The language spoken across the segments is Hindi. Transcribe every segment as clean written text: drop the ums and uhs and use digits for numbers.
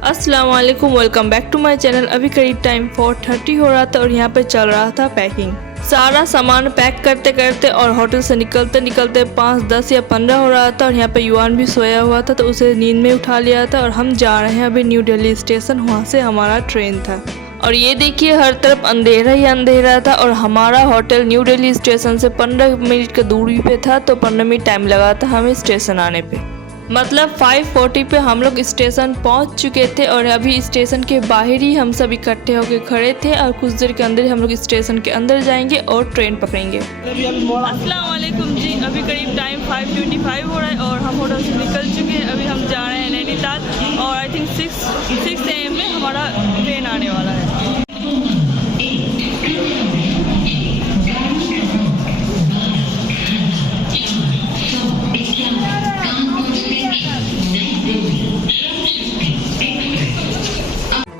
अस्सलाम वालेकुम, welcome back to my channel. अभी करीब टाइम 4:30 हो रहा था और यहाँ पे चल रहा था पैकिंग। सारा सामान पैक करते करते और होटल से निकलते निकलते 5, 10 या 15 हो रहा था और यहाँ पे युवान भी सोया हुआ था तो उसे नींद में उठा लिया था और हम जा रहे हैं अभी न्यू दिल्ली स्टेशन, वहाँ से हमारा ट्रेन था। और ये देखिए हर तरफ अंधेरा ही अंधेरा था और हमारा होटल न्यू दिल्ली स्टेशन से 15 मिनट की दूरी पे था तो 15 मिनट टाइम लगा था हमें स्टेशन आने पे। मतलब 5:40 पे हम लोग स्टेशन पहुंच चुके थे और अभी स्टेशन के बाहर ही हम सब इकट्ठे होकर खड़े थे और कुछ देर के अंदर ही हम लोग स्टेशन के अंदर जाएंगे और ट्रेन पकड़ेंगे। अस्सलाम वालेकुम जी, अभी करीब टाइम 5:25 हो रहा है और हम होटल से निकल चुके हैं। अभी हम जा रहे हैं नैनीताल और आई थिंक 6 AM में हमारा ट्रेन आने वाला है।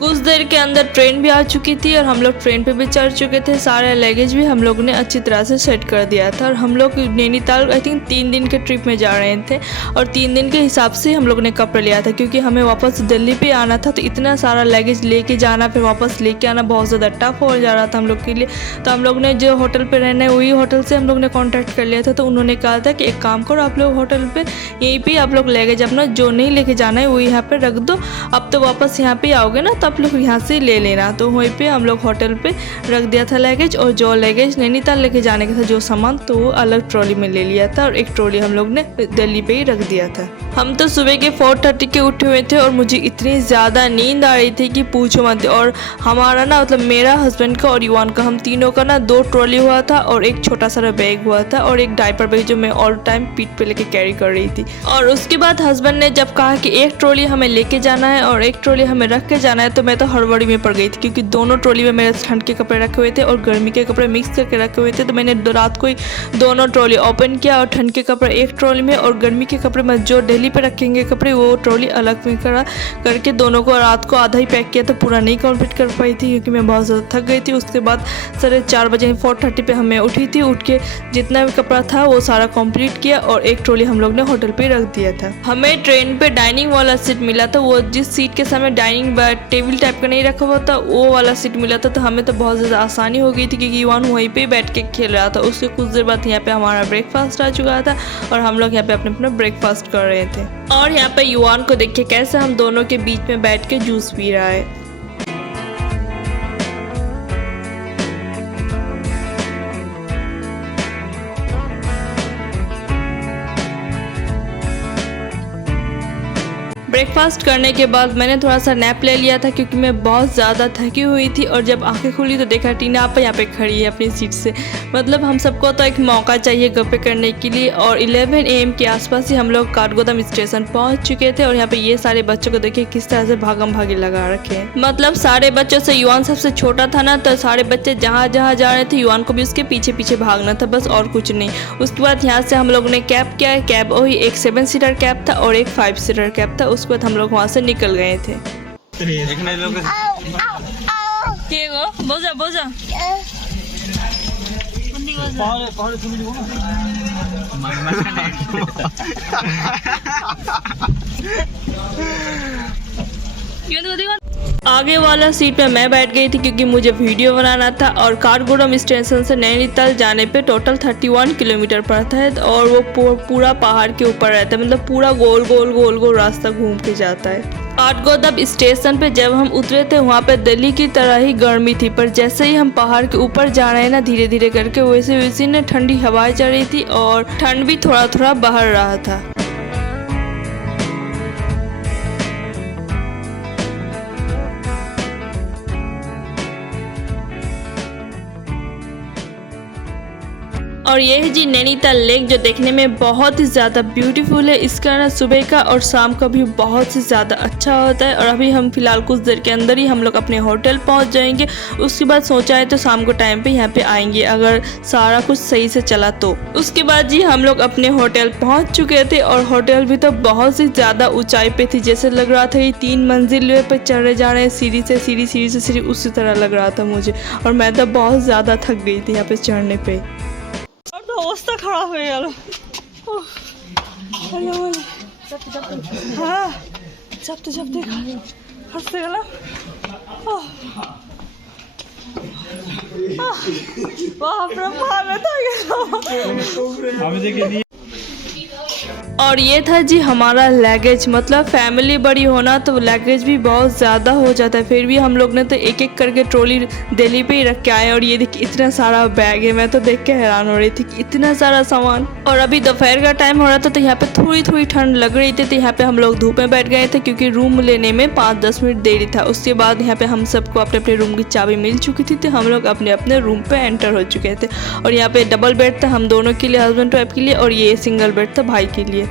कुछ देर के अंदर ट्रेन भी आ चुकी थी और हम लोग ट्रेन पे भी चढ़ चुके थे। सारे लगेज भी हम लोग ने अच्छी तरह से सेट कर दिया था और हम लोग नैनीताल आई थिंक 3 दिन के ट्रिप में जा रहे थे और 3 दिन के हिसाब से हम लोग ने कपड़े लिया था क्योंकि हमें वापस दिल्ली पे आना था तो इतना सारा लगेज लेके जाना फिर वापस लेके आना बहुत ज़्यादा टफ हो जा रहा था हम लोग के लिए। तो हम लोग ने जो होटल पर रहना है वही होटल से हम लोग ने कॉन्टैक्ट कर लिया था तो उन्होंने कहा था कि एक काम करो आप लोग होटल पर यहीं पर आप लोग लगेज अपना जो नहीं लेके जाना है वो यहाँ पर रख दो, अब तो वापस यहाँ पर आओगे ना तो आप लोग यहाँ से ले लेना। तो वहीं पे हम लोग होटल पे रख दिया था लगेज और जो लगेज नैनीताल लेके जाने का था जो सामान तो वो अलग ट्रॉली में ले लिया था और एक ट्रॉली हम लोग ने दिल्ली पे ही रख दिया था। हम तो सुबह के 4:30 के उठे हुए थे और मुझे इतनी ज़्यादा नींद आ रही थी कि पूछो मत। और हमारा ना मतलब मेरा हस्बैंड का और युवान का हम तीनों का ना 2 ट्रॉली हुआ था और एक छोटा सा बैग हुआ था और एक डायपर बैग जो मैं ऑल टाइम पीठ पे लेके कैरी कर रही थी। और उसके बाद हस्बैंड ने जब कहा कि एक ट्रॉली हमें लेके जाना है और एक ट्रॉली हमें रख के जाना है तो मैं तो हड़बड़ी में पड़ गई थी क्योंकि दोनों ट्रॉली में मेरे ठंड के कपड़े रखे हुए थे और गर्मी के कपड़े मिक्स करके रखे हुए थे। तो मैंने रात को ही दोनों ट्रॉली ओपन किया और ठंड के कपड़े एक ट्रॉली में और गर्मी के कपड़े में जो दिल्ली पे रखेंगे कपड़े वो ट्रॉली अलग में करके दोनों को रात को आधा ही पैक किया तो पूरा नहीं कंप्लीट कर पाई थी क्योंकि मैं बहुत ज़्यादा थक गई थी। उसके बाद 4:30 बजे 4:30 पे हमें उठी थी, उठ के जितना भी कपड़ा था वो सारा कंप्लीट किया और एक ट्रॉली हम लोग ने होटल पे रख दिया था। हमें ट्रेन पे डाइनिंग वाला सीट मिला था, वो जिस सीट के सामने डाइनिंग टेबल टाइप का नहीं रखा हुआ था वो वाला सीट मिला था। तो हमें तो बहुत ज़्यादा आसानी हो गई थी क्योंकि युवान वहीं पे बैठ के खेल रहा था। उसके कुछ देर बाद यहाँ पे हमारा ब्रेकफास्ट आ चुका था और हम लोग यहाँ पे अपना ब्रेकफास्ट कर रहे थे। और यहाँ पे युवान को देखिए कैसे हम दोनों के बीच में बैठ के जूस पी रहा है। ब्रेकफास्ट करने के बाद मैंने थोड़ा सा नैप ले लिया था क्योंकि मैं बहुत ज़्यादा थकी हुई थी और जब आंखें खुली तो देखा टीना आप यहाँ पे खड़ी है अपनी सीट से। मतलब हम सबको तो एक मौका चाहिए गप्पे करने के लिए। और 11 AM के आसपास ही हम लोग काठगोदाम स्टेशन पहुँच चुके थे और यहाँ पे ये सारे बच्चों को देखिए किस तरह से भागम भागी लगा रखे हैं। मतलब सारे बच्चों से युवान सबसे छोटा था ना तो सारे बच्चे जहाँ जहाँ जा रहे थे युवान को भी उसके पीछे पीछे भागना था बस और कुछ नहीं। उसके बाद यहाँ से हम लोग ने कैब किया, कैब वही एक 7 सीटर कैब था और एक 5 सीटर कैब था। उसके बाद हम लोग वहाँ से निकल गए थे। बोझा आगे वाला सीट में मैं बैठ गई थी क्योंकि मुझे वीडियो बनाना था। और काठगोदाम स्टेशन से नैनीताल जाने पे टोटल 31 किलोमीटर पड़ता है और वो पूरा पहाड़ के ऊपर रहता है, मतलब पूरा गोल गोल रास्ता घूम के जाता है। काठगोदाम स्टेशन पे जब हम उतरे थे वहाँ पे दिल्ली की तरह ही गर्मी थी, पर जैसे ही हम पहाड़ के ऊपर जा रहे हैं ना धीरे धीरे करके वैसे वैसे ना ठंडी हवाएं चल रही थी और ठंड भी थोड़ा थोड़ा बाहर रहा था। और ये है जी नैनीताल लेक जो देखने में बहुत ही ज़्यादा ब्यूटीफुल है। इसका ना सुबह का और शाम का व्यू बहुत ही ज़्यादा अच्छा होता है। और अभी हम फिलहाल कुछ देर के अंदर ही हम लोग अपने होटल पहुंच जाएंगे। उसके बाद सोचा है तो शाम को टाइम पे यहाँ पे आएंगे अगर सारा कुछ सही से चला तो। उसके बाद जी हम लोग अपने होटल पहुँच चुके थे और होटल भी तो बहुत ही ज़्यादा ऊँचाई पे थी, जैसे लग रहा था ये 3 मंजिल पे चढ़े जा रहे हैं सीढ़ी से सीढ़ी उसी तरह लग रहा था मुझे। और मैं तो बहुत ज़्यादा थक गई थी यहाँ पे चढ़ने पे। अवस्था खराब हो गया। हेलो हाँ जब देखा फंसे गला बाप रे बाप। और ये था जी हमारा लगेज। मतलब फैमिली बड़ी होना तो लगेज भी बहुत ज़्यादा हो जाता है, फिर भी हम लोग ने तो एक एक करके ट्रॉली दिल्ली पे ही रख के आए। और ये देखिए इतना सारा बैग है, मैं तो देख के हैरान हो रही थी कि इतना सारा सामान। और अभी दोपहर का टाइम हो रहा था तो यहाँ पे थोड़ी थोड़ी ठंड लग रही थी, तो यहाँ पे हम लोग धूप में बैठ गए थे क्योंकि रूम लेने में 5-10 मिनट देरी था। उसके बाद यहाँ पे हम सबको अपने अपने रूम की चाबी मिल चुकी थी, तो हम लोग अपने अपने रूम पे एंटर हो चुके थे। और यहाँ पे डबल बेड था हम दोनों के लिए, हस्बैंड वाइफ के लिए, और ये सिंगल बेड था भाई के लिए।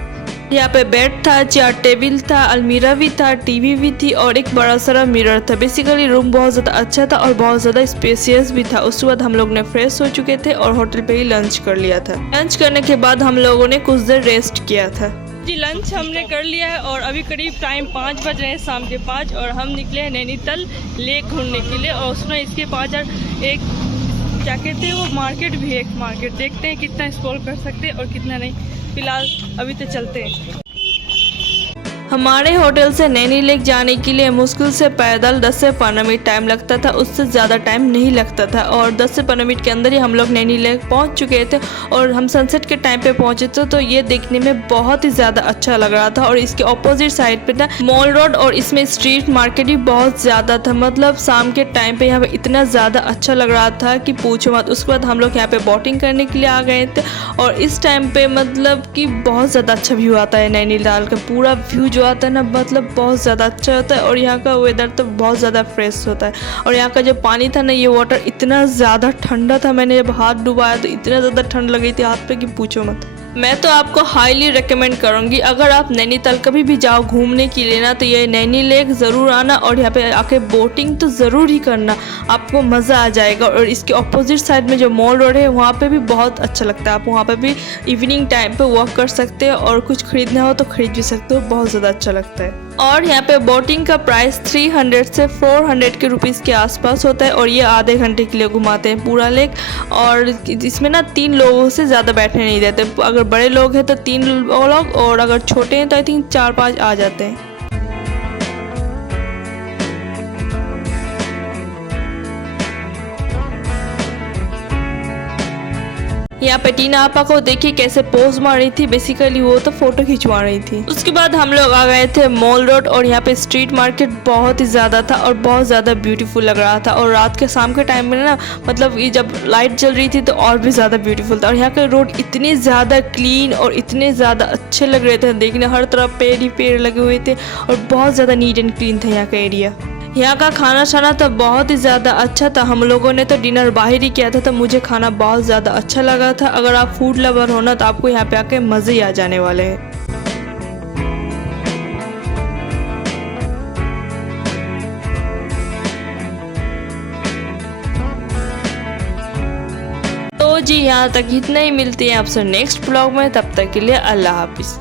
यहाँ पे बेड था, चेयर टेबल था, अलमीरा भी था, टीवी भी थी और एक बड़ा सारा मिरर था। बेसिकली रूम बहुत ज़्यादा अच्छा था और बहुत ज़्यादा स्पेसियस भी था। उसके बाद हम लोग ने फ्रेश हो चुके थे और होटल पे ही लंच कर लिया था। लंच करने के बाद हम लोगों ने कुछ देर रेस्ट किया था जी। लंच हमने कर लिया है और अभी करीब टाइम 5 बज रहे हैं, शाम के 5, और हम निकले हैं नैनीताल लेक घूमने के लिए। और उसमें इसके 5 एक क्या कहते हैं वो मार्केट भी है, एक मार्केट। देखते हैं कितना एक्सप्लोर कर सकते हैं और कितना नहीं। फिलहाल अभी तो चलते हैं। हमारे होटल से नैनी लेक जाने के लिए मुश्किल से पैदल 10 से 15 मिनट टाइम लगता था, उससे ज़्यादा टाइम नहीं लगता था। और 10 से 15 मिनट के अंदर ही हम लोग नैनी लेक पहुंच चुके थे। और हम सनसेट के टाइम पे पहुंचे थे तो ये देखने में बहुत ही ज़्यादा अच्छा लग रहा था। और इसके ऑपोजिट साइड पे था मॉल रोड और इसमें स्ट्रीट मार्केट भी बहुत ज़्यादा था। मतलब शाम के टाइम पे यहाँ पे इतना ज़्यादा अच्छा लग रहा था कि पूछो मत। उसके बाद हम लोग यहाँ पे बोटिंग करने के लिए आ गए थे और इस टाइम पे मतलब कि बहुत ज़्यादा अच्छा व्यू आता है। नैनीताल का पूरा व्यू जो आता है ना, मतलब बहुत ज़्यादा अच्छा होता है। और यहाँ का वेदर तो बहुत ज़्यादा फ्रेश होता है। और यहाँ का जो पानी था ना, ये वाटर इतना ज़्यादा ठंडा था, मैंने जब हाथ डुबाया तो इतना ज़्यादा ठंड लगी थी हाथ पे कि पूछो मत। मैं तो आपको हाईली रेकमेंड करूँगी, अगर आप नैनीताल कभी भी जाओ घूमने के लिए ना, तो ये नैनी लेक ज़रूर आना और यहाँ पे आके बोटिंग तो ज़रूर ही करना, आपको मज़ा आ जाएगा। और इसके ऑपोजिट साइड में जो मॉल रोड है वहाँ पे भी बहुत अच्छा लगता है। आप वहाँ पे भी इवनिंग टाइम पे वॉक कर सकते हो और कुछ खरीदना हो तो खरीद भी सकते हो, बहुत ज़्यादा अच्छा लगता है। और यहाँ पे बोटिंग का प्राइस 300 से 400 के रुपीज़ के आसपास होता है और ये आधे घंटे के लिए घुमाते हैं पूरा लेक। और इसमें ना 3 लोगों से ज़्यादा बैठने नहीं देते। अगर बड़े लोग हैं तो 3 लोग और अगर छोटे हैं तो आई थिंक 4-5 आ जाते हैं। यहाँ पे टीना आपा को देखिए कैसे पोज मार रही थी, बेसिकली वो तो फोटो खिंचवा रही थी। उसके बाद हम लोग आ गए थे मॉल रोड और यहाँ पे स्ट्रीट मार्केट बहुत ही ज़्यादा था और बहुत ज़्यादा ब्यूटीफुल लग रहा था। और रात के शाम के टाइम में ना, मतलब ये जब लाइट जल रही थी तो और भी ज़्यादा ब्यूटीफुल था। और यहाँ के रोड इतने ज़्यादा क्लीन और इतने ज़्यादा अच्छे लग रहे थे देखने, हर तरफ पेड़ ही पेड़ लगे हुए थे और बहुत ज़्यादा नीट एंड क्लीन था यहाँ का एरिया। यहाँ का खाना शाना तो बहुत ही ज़्यादा अच्छा था। हम लोगों ने तो डिनर बाहर ही किया था, तो मुझे खाना बहुत ज़्यादा अच्छा लगा था। अगर आप फूड लवर हो ना तो आपको यहाँ पे आके मज़े ही आ जाने वाले हैं। तो जी यहाँ तक इतना ही, मिलते हैं आपसे नेक्स्ट ब्लॉग में। तब तक के लिए अल्लाह हाफिज़।